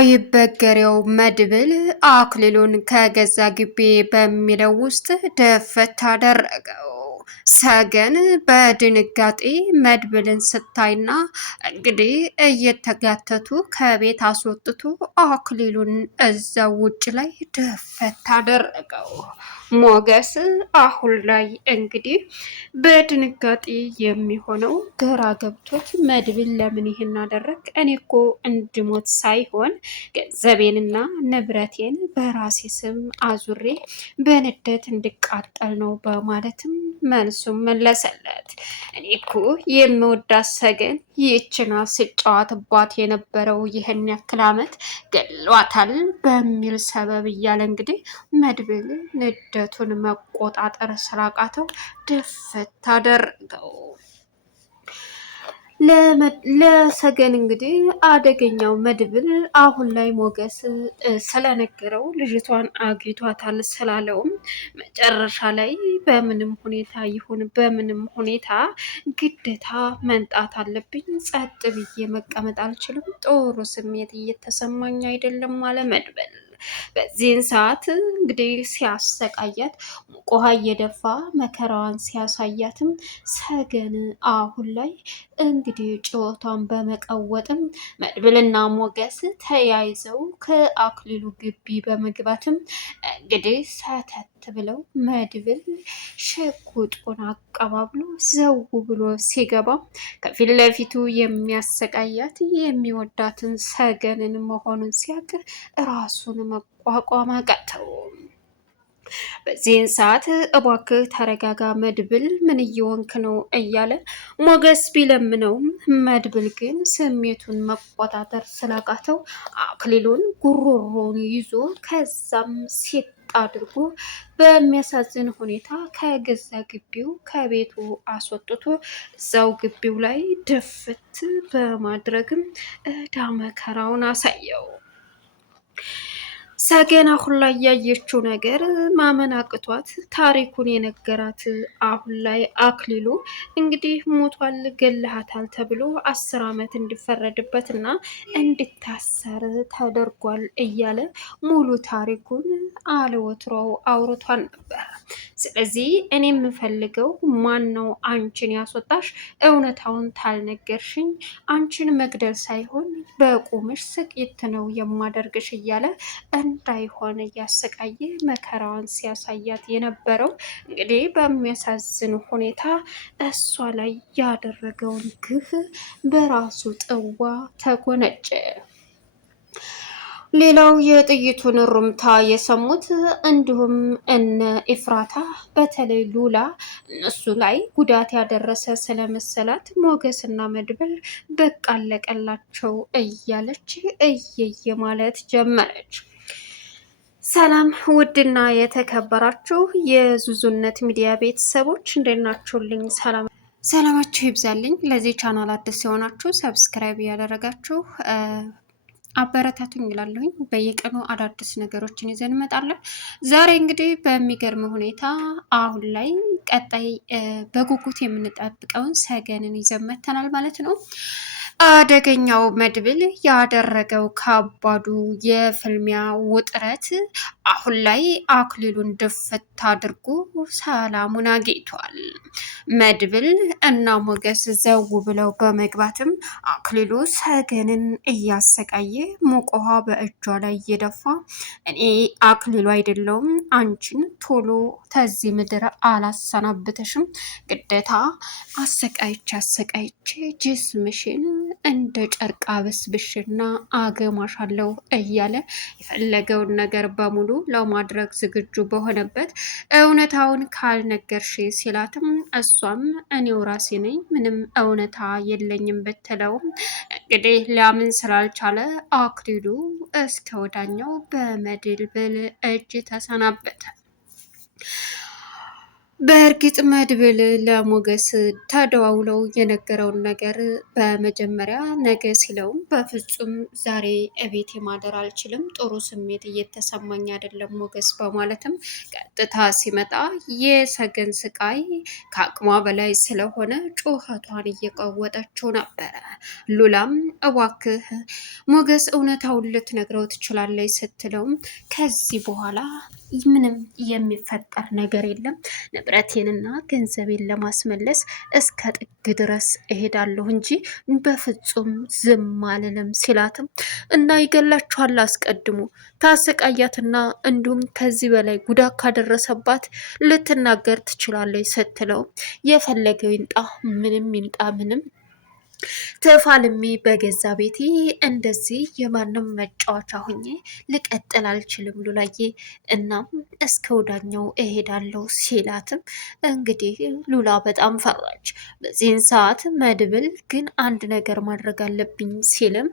አይበገሬው መድብል አክሊሉን ከገዛ ግቢ በሚለው ውስጥ ደፈት አደረገው። ሰገን በድንጋጤ መድብልን ስታይና እንግዲህ እየተጋተቱ ከቤት አስወጥቶ አክሊሉን እዛው ውጭ ላይ ደፈት አደረገው። ሞገስ አሁን ላይ እንግዲህ በድንጋጤ የሚሆነው ግራ ገብቶት መድብል ለምን ይሄን አደረግ? እኔ እኮ እንድሞት ሳይሆን ገንዘቤንና ንብረቴን በራሴ ስም አዙሬ በንደት እንድቃጠል ነው በማለትም መልሱም መለሰለት። እኔ እኮ የምወዳት ሰገን ይህችና ስጫዋትባት የነበረው ይህን ያክል ዓመት ገሏታል በሚል ሰበብ እያለ እንግዲህ መድብል ንደቱን መቆጣጠር ስላቃተው ደፈት አደረገው። ለሰገን እንግዲህ አደገኛው መድብል አሁን ላይ ሞገስ ስለነገረው ልጅቷን አግኝቷታል ስላለውም መጨረሻ ላይ በምንም ሁኔታ ይሁን በምንም ሁኔታ ግዴታ መንጣት አለብኝ፣ ጸጥ ብዬ መቀመጥ አልችልም፣ ጥሩ ስሜት እየተሰማኝ አይደለም አለ መድብል። በዚህን ሰዓት እንግዲህ ሲያሰቃያት ውሃ እየደፋ መከራዋን ሲያሳያትም ሰገን አሁን ላይ እንግዲህ ጨዋታን በመቀወጥም መድብልና ሞገስ ተያይዘው ከአክሊሉ ግቢ በመግባትም እንግዲህ ሰተት ብለው መድብል ሽጉጡን አቀባብሎ ዘው ብሎ ሲገባ ከፊት ለፊቱ የሚያሰቃያት የሚወዳትን ሰገንን መሆኑን ሲያውቅ ራሱን መቋቋም አቃተው። በዚህን ሰዓት እባክህ ተረጋጋ መድብል ምን እየወንክ ነው እያለ ሞገስ ቢለምነውም መድብል ግን ስሜቱን መቆጣጠር ስላቃተው አክሊሉን ጉሮሮውን ይዞ ከዛም ሴት አድርጎ በሚያሳዝን ሁኔታ ከገዛ ግቢው ከቤቱ አስወጥቶ እዛው ግቢው ላይ ድፍት በማድረግም እዳ መከራውን አሳየው። ሰገን አሁን ላይ ያየችው ነገር ማመን አቅቷት ታሪኩን የነገራት አሁን ላይ አክሊሉ እንግዲህ ሞቷል ገለሃታል ተብሎ 10 ዓመት እንዲፈረድበት እና እንዲታሰር ተደርጓል እያለ ሙሉ ታሪኩን አለወትሮው አውርቷን ነበር። ስለዚህ እኔ የምፈልገው ማን ነው አንቺን ያስወጣሽ? እውነታውን ታልነገርሽኝ አንቺን መግደል ሳይሆን በቁምሽ ስቅይት ነው የማደርግሽ እያለ እንዳይሆን እያሰቃየ መከራዋን ሲያሳያት የነበረው እንግዲህ በሚያሳዝን ሁኔታ እሷ ላይ ያደረገውን ግፍ በራሱ ጥዋ ተጎነጨ። ሌላው የጥይቱን ሩምታ የሰሙት እንዲሁም እነ ኤፍራታ በተለይ ሉላ እነሱ ላይ ጉዳት ያደረሰ ስለመሰላት ሞገስና መድብል በቃ አለቀላቸው እያለች እየየ ማለት ጀመረች። ሰላም ውድና የተከበራችሁ የዙዙነት ሚዲያ ቤተሰቦች እንዴት ናችሁልኝ? ሰላማችሁ ይብዛልኝ። ለዚህ ቻናል አዲስ የሆናችሁ ሰብስክራይብ ያደረጋችሁ አበረታቱኝ ይላለሁኝ። በየቀኑ አዳዲስ ነገሮችን ይዘን እንመጣለን። ዛሬ እንግዲህ በሚገርም ሁኔታ አሁን ላይ ቀጣይ በጉጉት የምንጠብቀውን ሰገንን ይዘን መተናል ማለት ነው። አደገኛው መድብል ያደረገው ከባዱ የፍልሚያ ውጥረት አሁን ላይ አክሊሉን ድፍት አድርጎ ሰላሙን አግኝቷል። መድብል እና ሞገስ ዘው ብለው በመግባትም አክሊሉ ሰገንን እያሰቃየ ሙቅ ውሃ በእጇ ላይ እየደፋ እኔ አክሊሉ አይደለውም አንቺን ቶሎ ተዚህ ምድር አላሰናብተሽም፣ ግዴታ አሰቃይቼ ጅስምሽን እንደ ጨርቅ አበስብሽና አገማሻለሁ እያለ የፈለገውን ነገር በሙሉ ለማድረግ ዝግጁ በሆነበት እውነታውን ካልነገርሽ ሲላትም እሷም እኔው ራሴ ነኝ ምንም እውነታ የለኝም ብትለውም እንግዲህ ሊያምን ስላልቻለ አክሊሉ እስከ ወዳኛው በመድብል እጅ ተሰናበተ። በእርግጥ መድብል ለሞገስ ተደዋውለው የነገረውን ነገር በመጀመሪያ ነገ ሲለውም በፍጹም ዛሬ እቤት ማደር አልችልም፣ ጥሩ ስሜት እየተሰማኝ አይደለም ሞገስ በማለትም ቀጥታ ሲመጣ የሰገን ስቃይ ከአቅሟ በላይ ስለሆነ ጩኸቷን እየቀወጠችው ነበረ። ሉላም እባክህ ሞገስ እውነታውን ልትነግረው ትችላለች ስትለውም ከዚህ በኋላ ምንም የሚፈጠር ነገር የለም፣ ንብረቴንና ገንዘቤን ለማስመለስ እስከ ጥግ ድረስ እሄዳለሁ እንጂ በፍጹም ዝም አልልም ሲላትም እና ይገላችኋል አስቀድሞ ታሰቃያትና እንዲሁም ከዚህ በላይ ጉዳት ካደረሰባት ልትናገር ትችላለች ስትለው የፈለገው ይንጣ ምንም ይንጣ ምንም ተፋልሜ በገዛ ቤቴ እንደዚህ የማንም መጫወቻ ሁኜ ልቀጥል አልችልም ሉላዬ፣ እናም እስከ ወዳኛው እሄዳለሁ ሲላትም እንግዲህ ሉላ በጣም ፈራች። በዚህን ሰዓት መድብል ግን አንድ ነገር ማድረግ አለብኝ ሲልም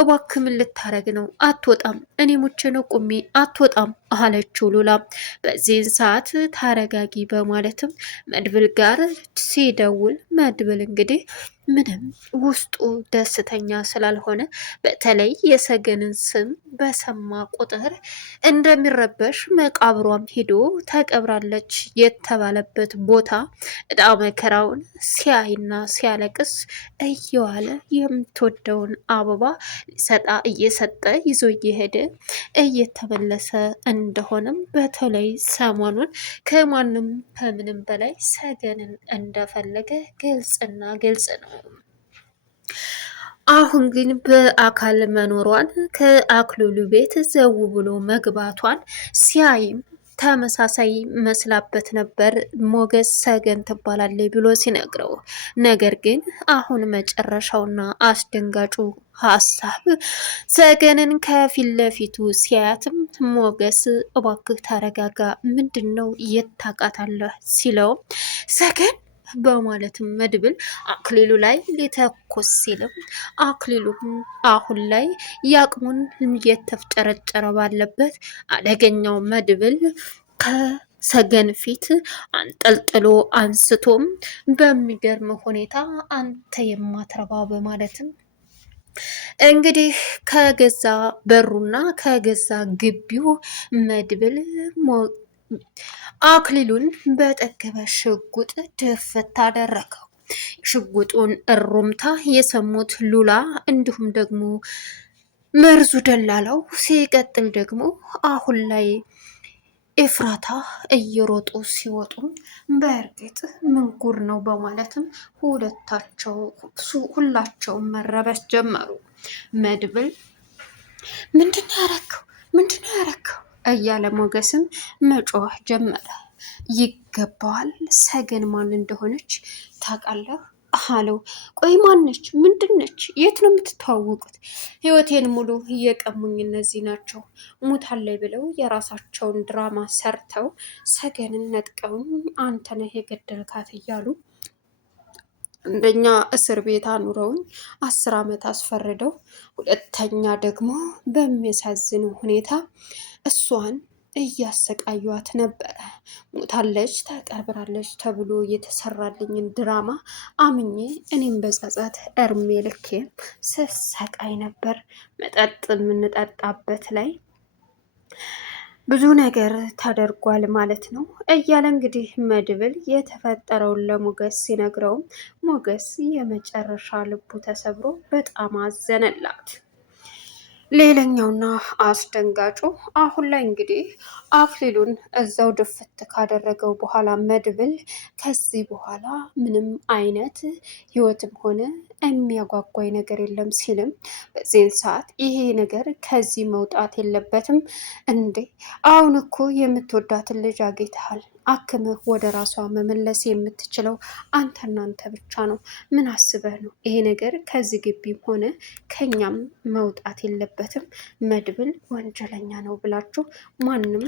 እባክህ ምን ልታረግ ነው? አትወጣም፣ እኔ ሙቼ ነው ቁሜ አትወጣም አለችው ሉላ። በዚህን ሰዓት ታረጋጊ በማለትም መድብል ጋር ሲደውል መድብል እንግዲህ ምንም ውስጡ ደስተኛ ስላልሆነ በተለይ የሰገንን ስም በሰማ ቁጥር እንደሚረበሽ መቃብሯም ሄዶ ተቀብራለች የተባለበት ቦታ እጣ መከራውን ሲያይና ሲያለቅስ እየዋለ የምትወደውን አበባ እየሰጠ ይዞ እየሄደ እየተመለሰ እንደሆነም በተለይ ሰሞኑን ከማንም ከምንም በላይ ሰገንን እንደፈለገ ግልጽና ግልጽ ነው። አሁን ግን በአካል መኖሯን ከአክሉሉ ቤት ዘው ብሎ መግባቷን ሲያይም ተመሳሳይ መስላበት ነበር ሞገስ ሰገን ትባላለች ብሎ ሲነግረው። ነገር ግን አሁን መጨረሻውና አስደንጋጩ ሀሳብ ሰገንን ከፊት ለፊቱ ሲያያትም ሞገስ እባክህ ተረጋጋ፣ ምንድን ነው የታውቃታለህ ሲለው ሰገን በማለትም መድብል አክሊሉ ላይ ሊተኮስ ሲልም አክሊሉ አሁን ላይ የአቅሙን እየተፍጨረጨረ ባለበት አደገኛው መድብል ከሰገን ፊት አንጠልጥሎ አንስቶም በሚገርም ሁኔታ አንተ የማትረባ በማለትም እንግዲህ ከገዛ በሩና ከገዛ ግቢው መድብል አክሊሉን በጠገበ ሽጉጥ ድፍት አደረገው። ሽጉጡን እሩምታ የሰሙት ሉላ እንዲሁም ደግሞ መርዙ ደላላው፣ ሲቀጥል ደግሞ አሁን ላይ ኤፍራታ እየሮጡ ሲወጡ በእርግጥ ምንጉር ነው በማለትም ሁላቸውም መረበሽ ጀመሩ። መድብል ምንድነው ያረከው? ምንድነው ያረከው እያለ ሞገስም መጮህ ጀመረ። ይገባዋል፣ ሰገን ማን እንደሆነች ታውቃለህ አለው። ቆይ ማነች? ምንድነች? የት ነው የምትተዋወቁት? ህይወቴን ሙሉ እየቀሙኝ እነዚህ ናቸው። ሙታለይ ብለው የራሳቸውን ድራማ ሰርተው ሰገንን ነጥቀውኝ አንተ ነህ የገደልካት እያሉ አንደኛ እስር ቤት አኑረውኝ 10 ዓመት አስፈርደው፣ ሁለተኛ ደግሞ በሚያሳዝን ሁኔታ እሷን እያሰቃዩት ነበረ። ሞታለች ተቀብራለች ተብሎ የተሰራልኝን ድራማ አምኜ እኔም በጸጸት እርሜ ልኬ ስሰቃይ ነበር። መጠጥ የምንጠጣበት ላይ ብዙ ነገር ተደርጓል ማለት ነው እያለ እንግዲህ መድብል የተፈጠረውን ለሞገስ ሲነግረውም ሞገስ የመጨረሻ ልቡ ተሰብሮ በጣም አዘነላት። ሌላኛውና አስደንጋጩ አሁን ላይ እንግዲህ አክሊሉን እዛው ድፍት ካደረገው በኋላ መድብል ከዚህ በኋላ ምንም አይነት ህይወትም ሆነ የሚያጓጓኝ ነገር የለም ሲልም፣ በዚህን ሰዓት ይሄ ነገር ከዚህ መውጣት የለበትም እንዴ? አሁን እኮ የምትወዳትን ልጅ አግኝተሃል። አክምህ ወደ ራሷ መመለስ የምትችለው አንተ ብቻ ነው። ምን አስበህ ነው? ይሄ ነገር ከዚህ ግቢም ሆነ ከኛም መውጣት የለበትም። መድብል ወንጀለኛ ነው ብላችሁ ማንም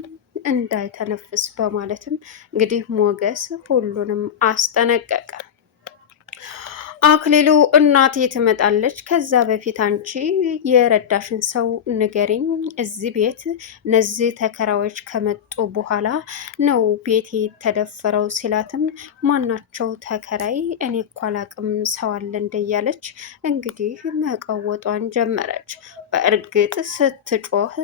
እንዳይተነፍስ በማለትም እንግዲህ ሞገስ ሁሉንም አስጠነቀቀ። አክሊሉ እናቴ ትመጣለች፣ ከዛ በፊት አንቺ የረዳሽን ሰው ንገሪኝ። እዚህ ቤት እነዚህ ተከራዮች ከመጡ በኋላ ነው ቤቴ ተደፈረው ሲላትም ማናቸው ተከራይ እኔ እኮ አላቅም ሰው አለ እንደ እያለች እንግዲህ መቀወጧን ጀመረች። በእርግጥ ስትጮህ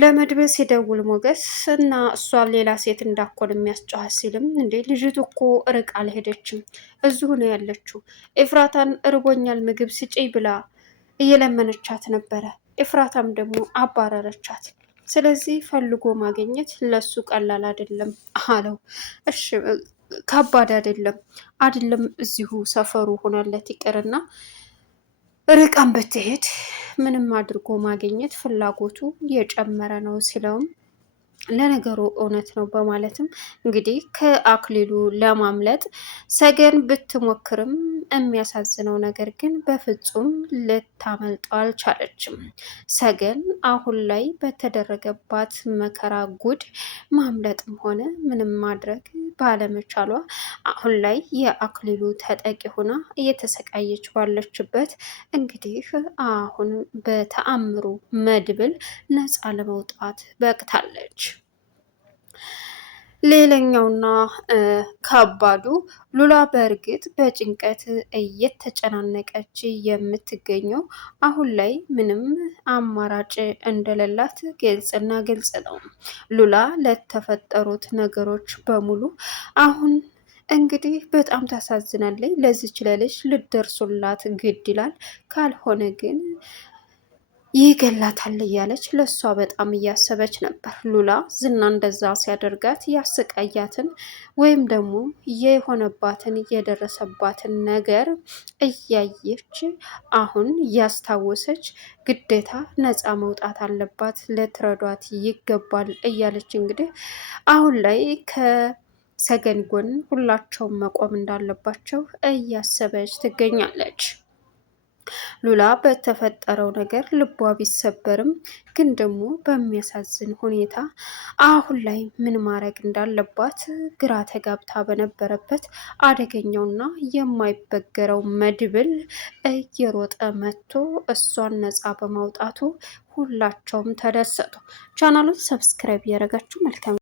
ለመድብል ሲደውል ሞገስ እና እሷን ሌላ ሴት እንዳኮን የሚያስጨዋት ሲልም እንዴ ልጅቱ እኮ ርቅ አልሄደችም እዚሁ ነው ያለችው። ኤፍራታን እርቦኛል ምግብ ስጪኝ ብላ እየለመነቻት ነበረ። ኤፍራታም ደግሞ አባረረቻት። ስለዚህ ፈልጎ ማግኘት ለሱ ቀላል አይደለም አለው። እሺ ከባድ አይደለም እዚሁ ሰፈሩ ሆናለት ይቅርና ርቃን ብትሄድ ምንም አድርጎ ማግኘት ፍላጎቱ የጨመረ ነው ሲለውም ለነገሩ እውነት ነው በማለትም እንግዲህ ከአክሊሉ ለማምለጥ ሰገን ብትሞክርም የሚያሳዝነው ነገር ግን በፍጹም ልታመልጠው አልቻለችም። ሰገን አሁን ላይ በተደረገባት መከራ ጉድ ማምለጥም ሆነ ምንም ማድረግ ባለመቻሏ አሁን ላይ የአክሊሉ ተጠቂ ሆና እየተሰቃየች ባለችበት እንግዲህ አሁን በተአምሩ መድብል ነፃ ለመውጣት በቅታለች። ሌላኛውና ከባዱ ሉላ በእርግጥ በጭንቀት እየተጨናነቀች የምትገኘው አሁን ላይ ምንም አማራጭ እንደሌላት ግልጽና ግልጽ ነው። ሉላ ለተፈጠሩት ነገሮች በሙሉ አሁን እንግዲህ በጣም ታሳዝናለች። ለዚች ለልጅ ልደርሱላት ግድ ይላል፣ ካልሆነ ግን ይገላታል እያለች ለእሷ በጣም እያሰበች ነበር። ሉላ ዝና እንደዛ ሲያደርጋት ያሰቃያትን ወይም ደግሞ የሆነባትን የደረሰባትን ነገር እያየች አሁን እያስታወሰች ግዴታ ነፃ መውጣት አለባት፣ ልትረዷት ይገባል እያለች እንግዲህ አሁን ላይ ከሰገን ጎን ሁላቸውም መቆም እንዳለባቸው እያሰበች ትገኛለች። ሉላ በተፈጠረው ነገር ልቧ ቢሰበርም ግን ደግሞ በሚያሳዝን ሁኔታ አሁን ላይ ምን ማድረግ እንዳለባት ግራ ተጋብታ በነበረበት አደገኛውና የማይበገረው መድብል እየሮጠ መጥቶ እሷን ነፃ በማውጣቱ ሁላቸውም ተደሰቱ። ቻናሉን ሰብስክራይብ እያደረጋችሁ መልካም